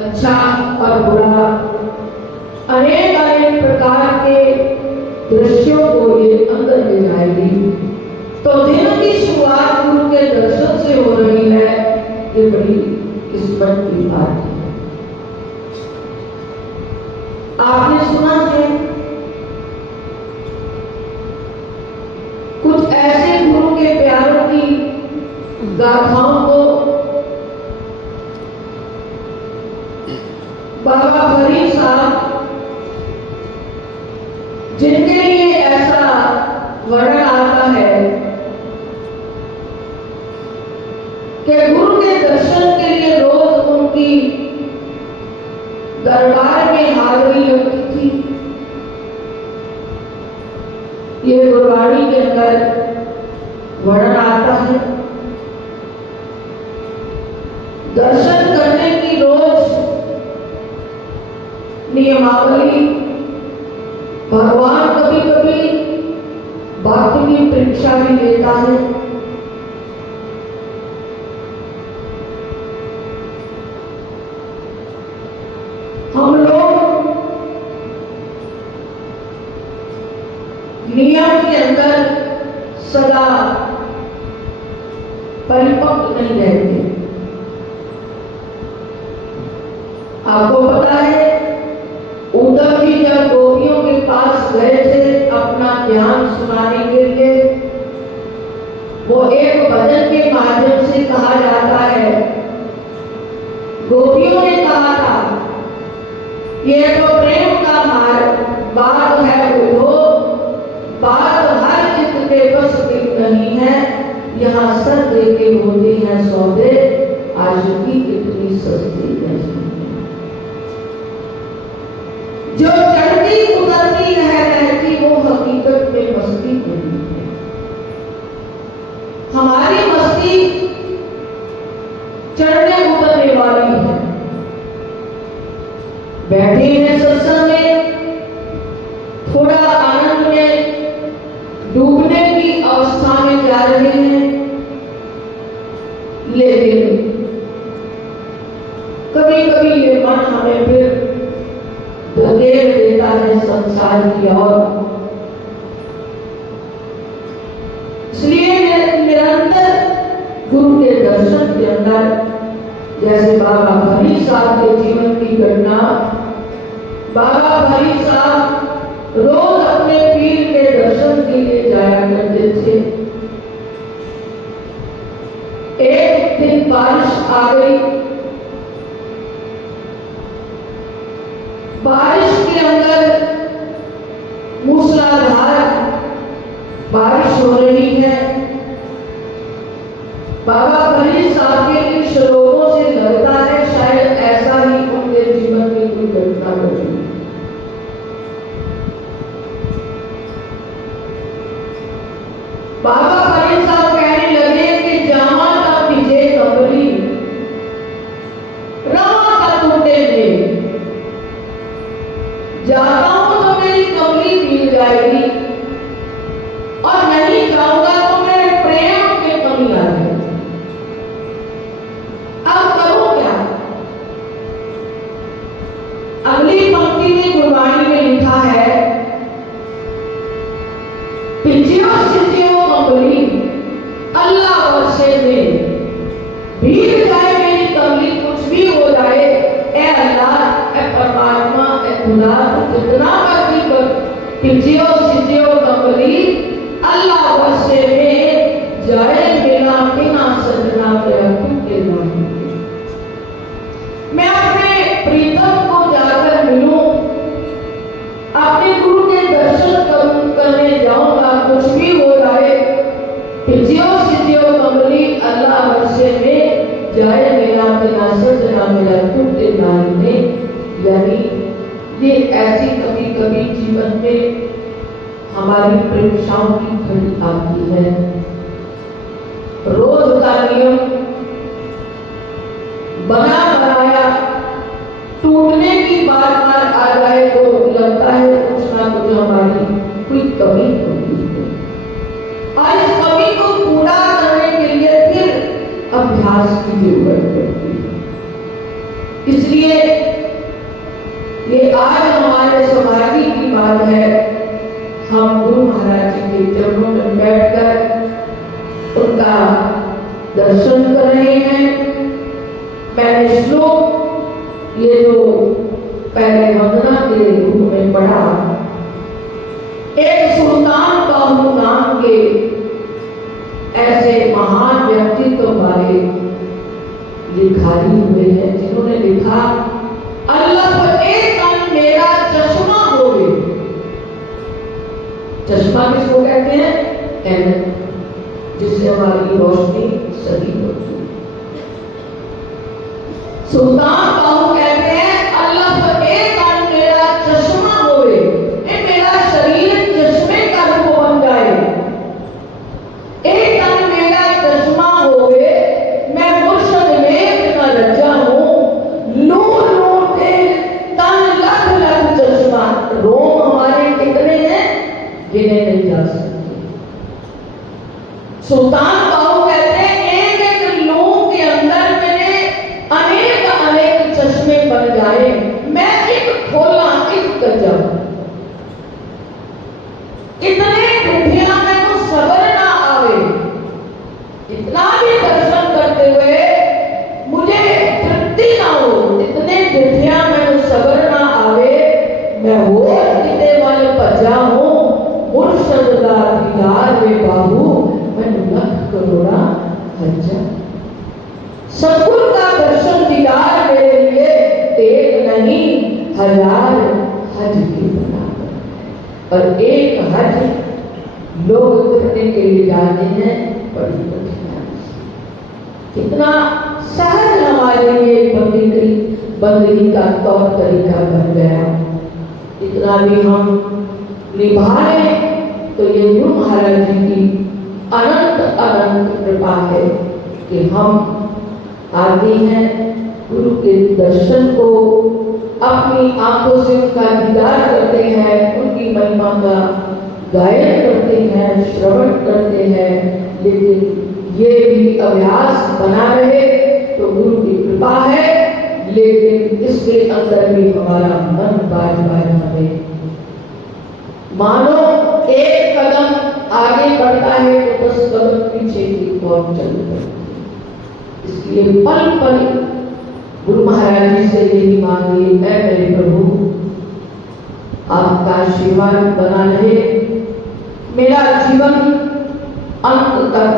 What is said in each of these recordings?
अच्छा और बुरा, अनेक अनेक प्रकार के दृश्यों को ये अंदर ले जाएगी। तो दिन की शुरुआत गुरु के दर्शन से हो रही है, ये बड़ी किस्मत की बात है। आपने सुना है कुछ ऐसे गुरु के प्यारों की गाथाओं को बाबा फरीद साहब, जिनके लिए ऐसा वर्णन आता है कि गुरु के दर्शन के लिए रोज उनकी दरबार में हाजिरी होती थी। ये गुरबाणी के अंदर वर्णन आता है। दर्शन करने की रोज नियमावली, भगवान कभी कभी भक्त की परीक्षा भी लेता है। हम लोग नियम के अंदर सदा परिपक्व नहीं रहते। आपको पता है, उद्धव जी जब गोपियों के पास गए थे अपना ज्ञान सुनाने के लिए, वो एक भजन के माध्यम से कहा जाता है। गोपियों ने कहा था, ये तो प्रेम का बाग है उद्धव, बाग हर चित्त के बस की नहीं है, यहाँ सर दे के होते हैं सौदे, आशिकी कितनी सस्ती नहीं। जो चढ़ती उतरती रहती वो हकीकत में मस्ती नहीं है। हमारी मस्ती चढ़ने उतरने वाली है। बैठे हैं सत्संग में, थोड़ा आनंद में डूबने की अवस्था में जा रहे हैं, लेकिन कभी कभी ये मन हमें फिर धकेल देता है संसार की ओर। इसलिए निरंतर गुरु के दर्शन के अंदर, जैसे बाबा फरीद साहब के जीवन की घटना, बाबा फरीद साहब रोज अपने पीर के दर्शन के लिए जाया करते थे। एक दिन बारिश आ गई। बारिश के अंदर मूसलाधार बारिश हो रही है। बाबा फरीद साहब के इन श्लोकों से लगता है शायद ऐसा ही उनके जीवन में कोई घटना घटी। बाबा फरीद साहब कहने लगे कि जामा का पीछे कमली, रवा का टूटे में जाता हूं तो मेरी कमली मिल जाएगी, और नहीं जाऊंगा तो मेरे प्रेम की कमी आ जाएगी। अब करूं क्या? अगली पंक्ति में गुरबाणी में लिखा है, पिंजियों सिद्धियों कमली अल्लाह वर्षे में, भीड़ जाए मेरी कमली, कुछ भी हो जाए, ए अल्लाह, ए परमात्मा, ए खुदा, जितना मर्जी कर, पिंजियों सिद्धियों कमली अल्लाह वर्षे में, जाए मेरा बिना सजना के नाम। मैं अपने प्रीतम को जाकर मिलूं, अपने गुरु के दर्शन करने जाऊंगा, कुछ भी हो जाए, पिंजियों सिद्धियों कमली अल्लाह वर्षे में, जाए मेरा बिना सजना मेरा टूटे नाम में। यानी ये ऐसी कभी कभी जीवन में हमारी परीक्षाओं की घड़ी आती है। रोज का नियम बना बनाया टूटने की बात आ जाए तो लगता है कुछ ना कुछ हमारी कोई कमी होती है, और इस कमी को पूरा करने के लिए फिर अभ्यास की जरूरत पड़ती है। इसलिए ये आज हमारे सौभाग्य की बात है, हम गुरु महाराज जी के चरणों में बैठकर उनका दर्शन कर रहे हैं। मैंने श्लोक ये जो पहले वंदना के रूप में पढ़ा, एक सुल्तान बाहू नाम के ऐसे महान व्यक्तित्व वाले लिखारी हुए हैं, जिन्होंने लिखा, अल्लाह एक तन मेरा चश्मा हो गए। चश्मा किसको कहते हैं? ऐनक, जिससे हमारी रोशनी सही होती है। सुल्तान बाहू कहते हैं, अल्लाह एक तन मेरा चश्मा हो गए, मेरा शरीर चश्मे का रूप बन जाए। एक तन मेरा चश्मा हो गए, मैं मुर्शद में बिना लज्जा हूँ। लू लू के तन लख लख चश्मा, रोम हमारे कितने हैं गिने नहीं जा सकते। सुल्तान बाहू कहते हैं, एक एक लू के अंदर मेरे अनेक अनेक चश्मे बन जाए, मैं एक खोला एक गजा। इतने ढूंढिया में तो सबर ना आवे, इतना भी दर्शन करते हुए मुझे तृप्ति ना हो, इतने ढूंढिया में तो सबर ना आवे। मैं हो किते वाले भजा हूँ, मुर्शद दा दीदार वे बाबू, मैं लख करोड़ा हजा। सतगुरु का दर्शन दीदार मेरे लिए एक नहीं हजार हज के बराबर, और एक हज लोग करने के लिए जाते हैं बड़ी कठिनाई। कितना सहज हमारे लिए बंदगी का तौर तरीका बन गया। इतना भी हम निभाए तो ये गुरु महाराज जी की अनंत अनंत कृपा है कि हम आगे हैं, गुरु के दर्शन को अपनी आंखों से उनका दीदार करते हैं, उनकी महिमा का गायन करते हैं, श्रवण करते हैं। लेकिन ये भी अभ्यास बना रहे तो गुरु की कृपा है, लेकिन इसके अंदर भी हमारा मन बाज बाज हमें मानो एक कदम आगे बढ़ता है तो 10 कदम पीछे की ओर चल पड़ता है। इसलिए पल पल गुरु महाराज जी से यही मांगिए, मैं मेरे प्रभु आपका आशीर्वाद बना रहे, मेरा जीवन अंत तक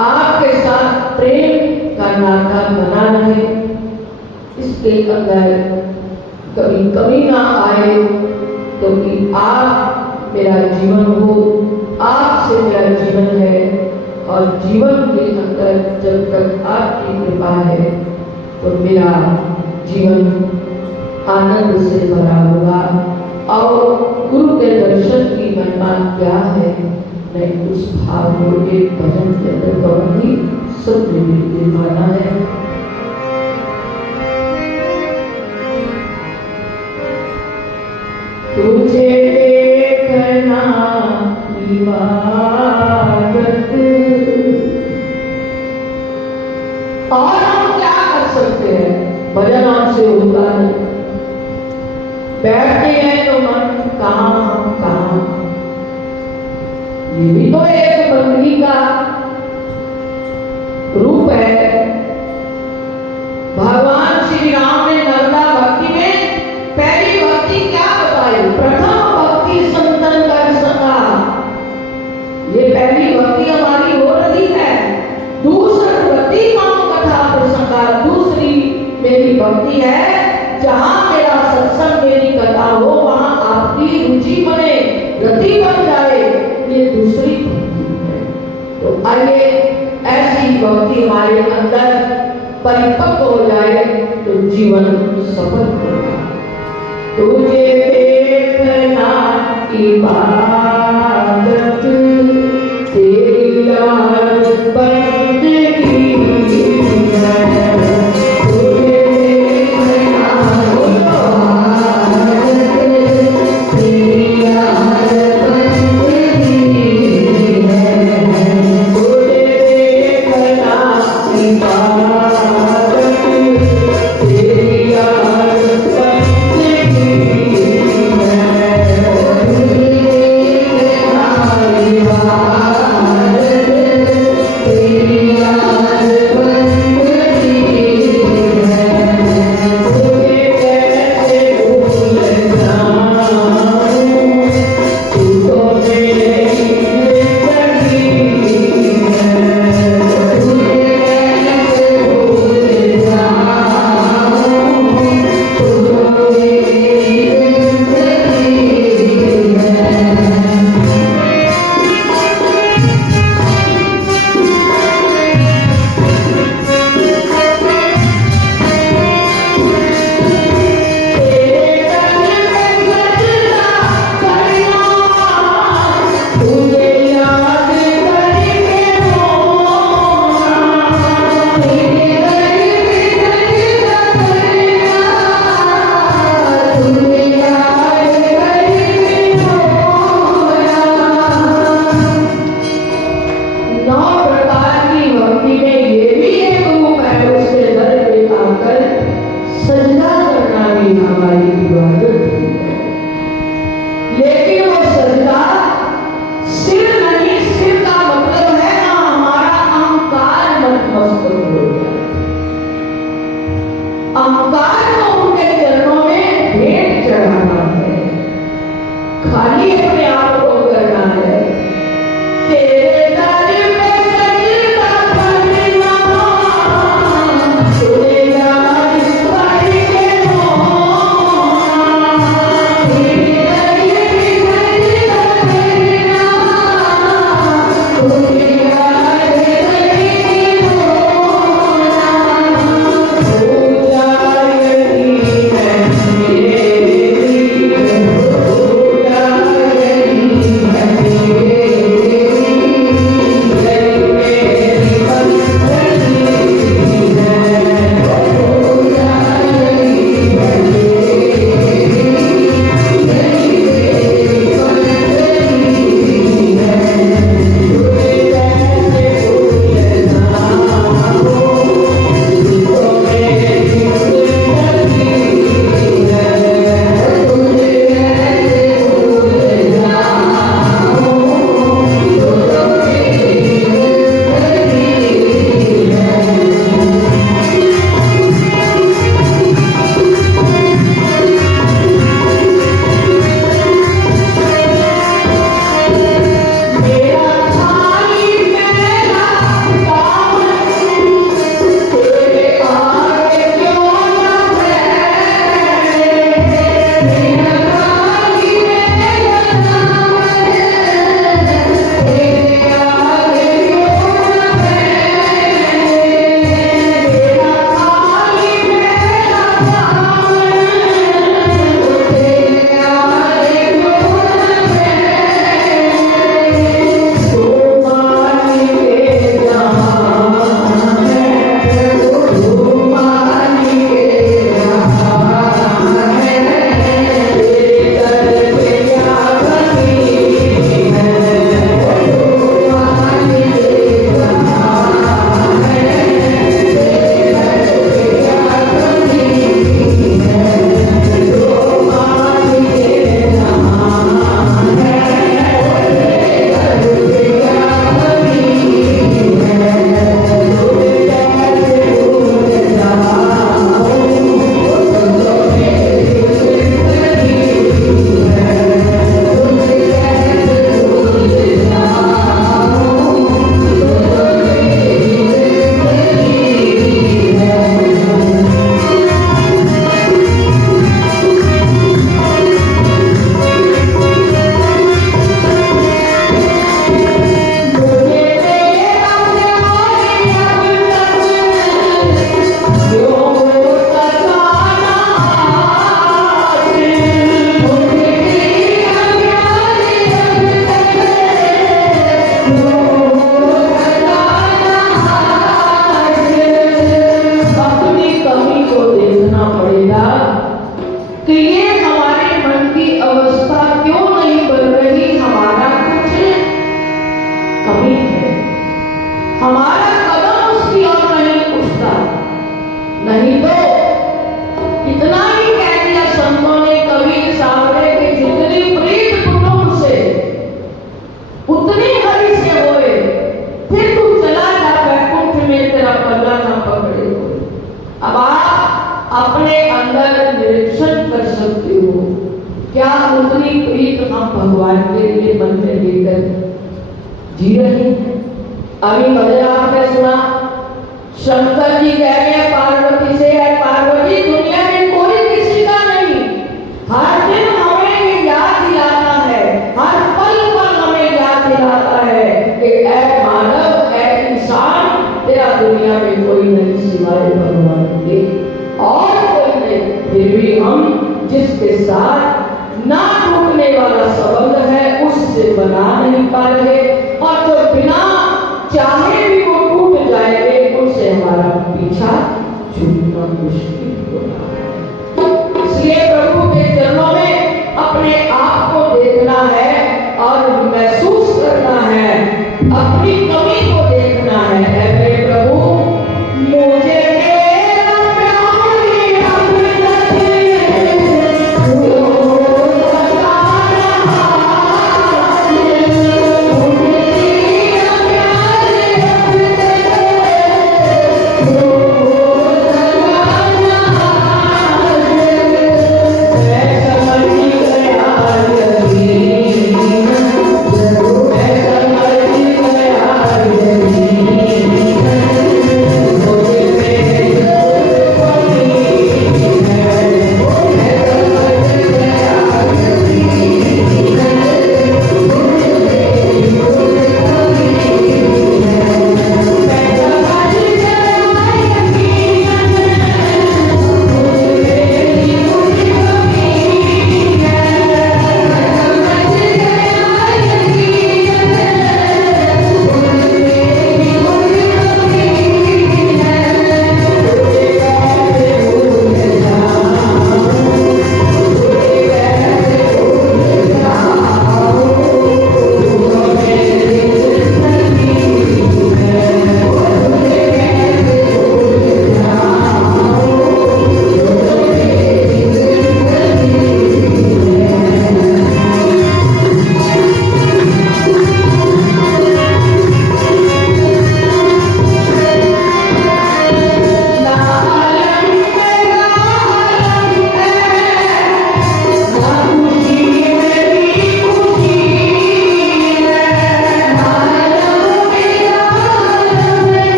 आपके साथ प्रेम का नाता बना रहे। इसके अंदर कभी कमी ना आए, क्योंकि आप मेरा जीवन हो, आपसे मेरा जीवन है, और जीवन के अंदर जब तक आपकी कृपा है तो मेरा जीवन आनंद से भरा होगा। और गुरु के दर्शन की महिमा क्या है, मैं उस भाव को एक भजन के अंदर कहूंगी, सब मिलकर माना है। तुझे देखना इबादत, और हम क्या कर सकते हैं, भजन हमसे होता है, बैठते हैं तो मन कहाँ हम कहाँ। ये भी तो एक बंदगी का रूप है। भगवान श्री राम ने नर्मदा भक्ति में पहली भक्ति क्या बताई? प्रथम भक्ति संतन कर सका, ये पहली भक्ति हमारी हो रही है। दूसरी भक्ति काम कथा प्रसंगा, दूसरी मेरी भक्ति है जहाँ मेरा सत्संग मेरी कथा हो, वहाँ आपकी रुचि बने, रति बन जाए, ये दूसरी भक्ति है। तो आइए ऐसी भक्ति हमारे अंदर परिपक्व हो जाए तो जीवन सफल हो जाए। तुझे देखना इबादत, तेरी याद बंदगी है। तुझे देखना इबादत, तेरी याद बंदगी है। तुझे देखना इबादत, अहंकार को उनके चरणों में भेंट चढ़ाना है, खाली अपने आप को करना है। तेरे दर पे सजदा करना, तेरे दर के मोना, तेरे दर पे सजदा करना, तेरे दर के मोना, पूजा यही है मेरी, पूजा यही है कि ये हमारे मन की अवस्था क्यों नहीं बन रही, हमारा कुछ कमी है, हमारा कदम उसकी ओर नहीं उठता। नहीं तो इतना ही कह दिया संतों ने, कबीर साहब ने, कि जितनी प्रीत कुटुंब से उतनी हरि से होए, फिर तू चला जा वैकुंठ में, तेरा पल्ला न पकड़े कोई। अब आप अपने अंदर निरीक्षण कर सकते हो, क्या उतनी प्रीत हम भगवान के लिए मन में लेकर जी रहे हैं? अभी भजन आपने सुना, शंकर जी कह रहे हैं पार्वती से, है पार्वती दुनिया में कोई किसी का नहीं, हर दिन हमें ये याद दिलाना है, हर पल पर हमें याद दिलाता है कि ऐ मानव, ऐ इंसान, तेरा दुनिया में कोई नहीं सिवाय भगवान के, और कोई नहीं। फिर भी हम जिसके साथ ना टूटने वाला संबंध है उससे बना नहीं पा रहे, और जो बिना चाहे भी वो टूट जाएंगे उनसे हमारा पीछा छूटना मुश्किल हो रहा है। इसलिए प्रभु के चरणों में अपने आप को देखना है और महसूस करना है, अपनी कमी को देखना है। ऐ मेरे प्रभु, मुझे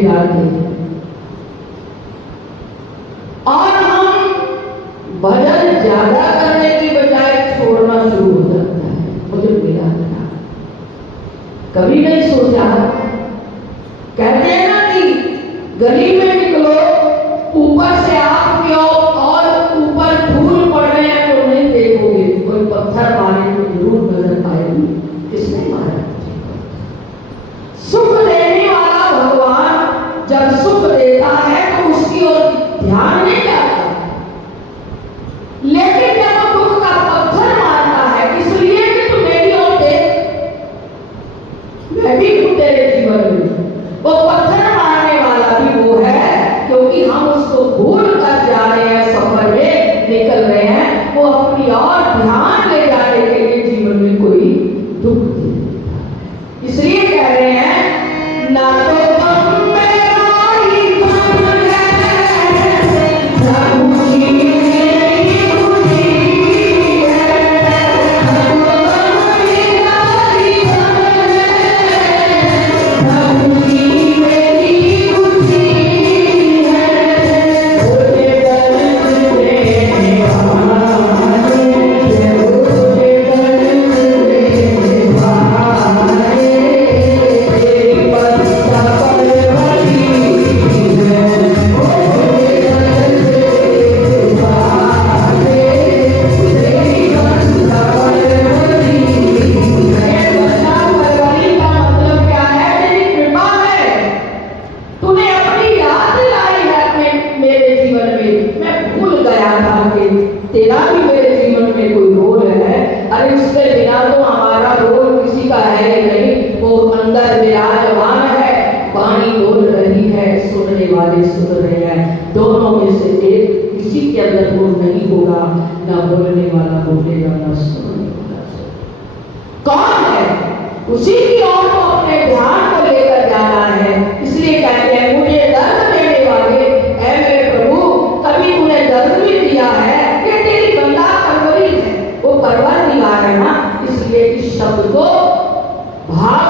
ले जाते हैं और हम भजन ज्यादा करने की बजाय छोड़ना शुरू हो जाता है। मुझे मिला था, कभी नहीं सोचा, कहते हैं ना कि गली में निकलो, ऊपर से आप क्यों और ऊपर धूल पड़ रहे हैं तो नहीं देखोगे, कोई पत्थर मारे तो जरूर नजर आएगी। किसने मारा? सुख देने वाला भगवान जब सुख देता है तो उसकी ओर ध्यान नहीं जाता, लेकिन जब वो दुख का पत्थर मारता है इसलिए कि तू मेरी ओर देख, मैं भी हूं तेरे जीवन में, वो पत्थर मारने वाला भी वो है, क्योंकि हम उसको भूल कर जा रहे हैं, सफर में निकल रहे हैं, वो अपनी और ध्यान ले जाने के लिए जीवन में कोई दुख दे देता है। इसलिए कह रहे हैं ना तो तुम मेरा ही मन है, ना खुशी मेरी खुशी है, ना तुम मेरा ही मन है, ना खुशी मेरी खुशी है। मुझे दर्द देने वाले, मुझे दर्द देने वाले, तेरी पत्ता परवरी है, मुझे दर्द देने वाले, तेरी पत्ता परवरी है। पत्ता परवरी का मतलब क्या है? तेरी कृपा है, तूने अपनी याद लाई है अपने मेरे जीवन में। मैं भूल गया था कि तेरा भी मेरे जीवन में कोई रोल है। अरे उसके बिना तो हमारा रोल किसी का है ही नहीं, वो अंदर विराजमान है, वाणी बोल रही है, सुनने वाले सुन रहे हैं, दोनों में से एक किसी के अंदर वो नहीं होगा, ना बोलने वाला बोलेगा ना सुनने वाला सुनेगा। कौन है? उसी की ओर तो अपने ध्यान को लेकर जाना है। इसलिए कहते हैं मुझे दर्द देने वाले, ऐ मेरे प्रभु कभी तूने दर्द भी दिया है, ये तेरी बंदा परवरी है, वो परवर निगाह है ना, इसलिए इस शब्द को भाव